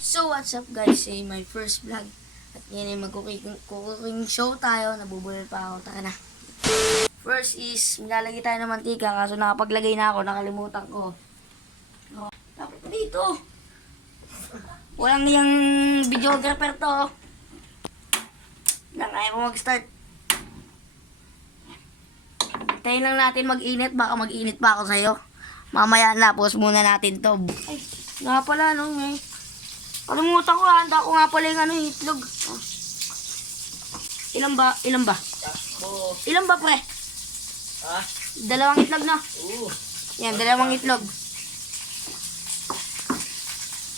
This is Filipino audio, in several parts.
So what's up guys, my first vlog. At yan ay mag-cooking show tayo. Nabubulol pa ako, taka na. First is, nilalagay tayo ng mantika. Kaso nakapaglagay na ako, nakalimutan ko. Dapat dito. Walang yung videographer to. Lang, ayaw ko mag-start. Tayo lang natin mag-init, baka mag-init pa ako sa'yo. Mamaya na, pause muna natin to. Ay, nga pala no, may. Kalimutan ko, handa ko nga pala yung ano, itlog. Oh. Ilan ba? Ilan ba? Ilan ba, pre? Ah? Dalawang itlog na. Yan, dalawang itlog.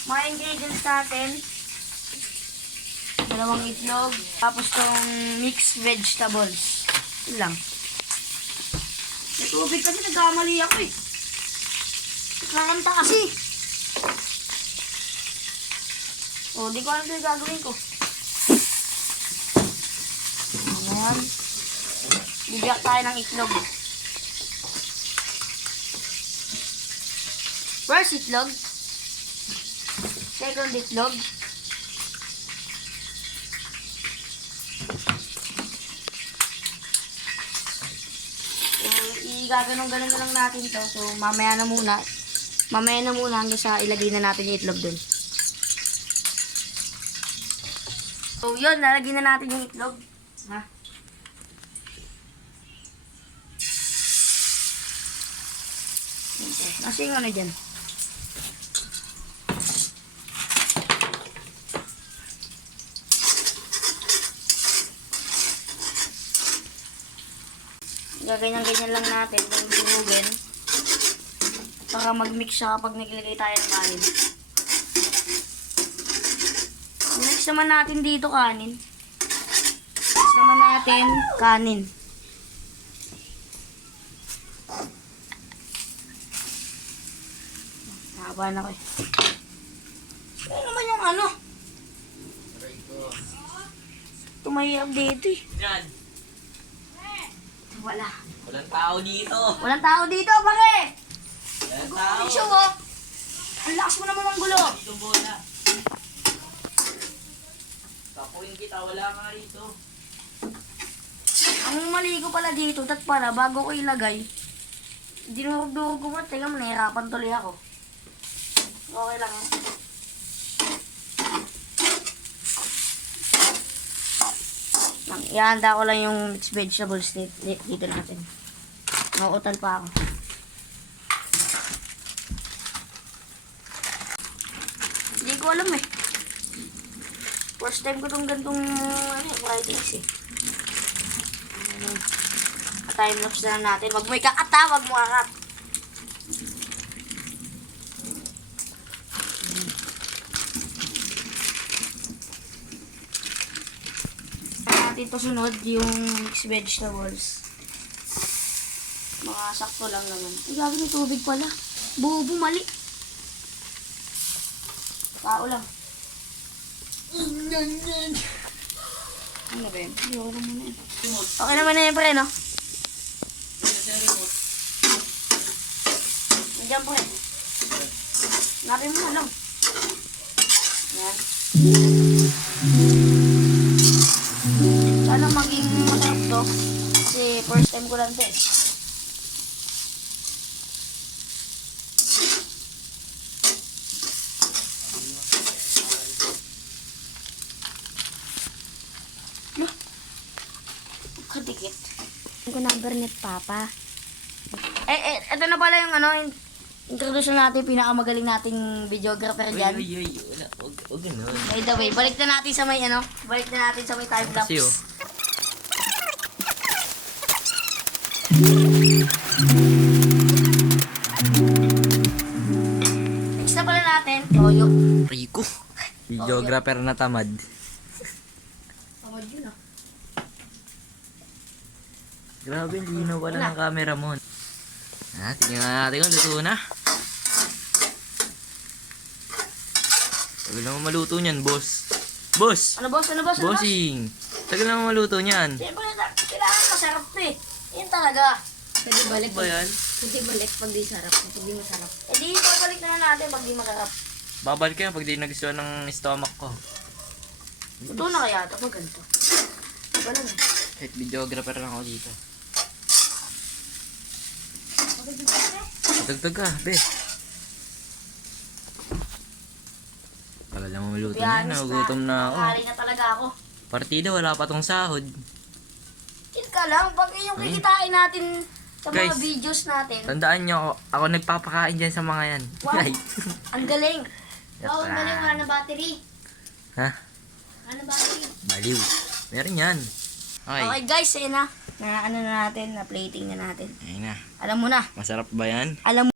Mga ingredients natin. Dalawang itlog. Tapos tong mixed vegetables. Yun lang. May tubig kasi nagkamali ako eh. Nakakanta kasi. O, di ko alam ito yung gagawin ko. Ayan. Bibiyak tayo ng itlog. First itlog. Second itlog. So, i-gaganong-ganon lang natin to. So, mamaya na muna. Mamaya na muna hanggang sa ilagay na natin yung itlog dun. So, yun. Nalagay na natin yung itlog. Ha? Nasa yung ano dyan? Gaganyan-ganyan lang natin yung dinugin para mag-mix siya kapag naglagay tayo ng kanin. Next naman natin dito kanin. Next naman natin kanin. Haba na ko eh. Ano naman yung ano? Tumahirap dito eh. Yan. Wala. Walang tao dito. Walang tao dito, bakit? Walang tao. Show oh. Ang lakas mo naman ng gulo. Dito bola. Tapuin kita, wala ka rito. Ang mali ko pala dito, tat pala, bago ko ilagay, dinurog-durog ko pa, teka mo, nahirapan tuloy ako. Okay lang. Ihanda ko lang yung mixed vegetables dito natin. Nauutal pa ako. Hindi ko alam eh. First time ko itong gantong fried rice eh. Time lapse na lang natin. Wag mo ikakata, wag mo kakat. Natin ito sunod yung mixed vegetables. Mga sakto lang naman. Ay, gabi may tubig pala. Bubo, mali. Tao lang. Ano ba yun? Okay naman na yun. Okay naman na yun, pre, no? Nandiyan, pre. Napin mo na lang. Yan. Sana maging masarap to. Kasi first time ko lang to eh. Kadikit. Ko number net papa. Ito na pala yung ano, introduce natin pinakamagaling nating videographer dyan. Uy, wala. Huwag ganun. By the way, balik na natin sa may ano, balik na natin sa may time Kasi lapse. Next na pala natin, toyo. Rico. Videographer na tamad. Tawad yun ah. Grabe, hindi na wala ng camera mo. Tingnan nga natin kung luto na. Tagal naman maluto niyan, boss. Boss! Ano boss? Ano boss? Ano boss? Bossing! Tagal naman maluto niyan. Siyempre, kailangan masarap to eh. Yan talaga. Pwede balik Ba yan? Pwede balik pag di sarap. Pag di masarap. Eh di, pabalik na natin pag di masarap. Babalik ko yan pag di nagustuhan ng stomach ko. Ito na kaya ito. Pag ganito. Wala na. Kahit videographer lang ako dito. Dagdag ka, be. Tagal na maluto na yun. Nagutom na ako. Nakahari na talaga ako. Partida, wala pa tong sahod. Kit ka lang. Pag yung kikitain natin sa mga Guys, videos natin. Tandaan nyo, ako nagpapakain dyan sa mga yan. Wow. Ay. Ang galing. Yes, Wow, ang galing. ah. Wala na battery. Ha? Wala na battery. Baliw. Meron yan. Okay. Okay guys, ayun na. Na ano na natin, na plating na natin. Ayun na. Alam mo na. Masarap ba yan? Alam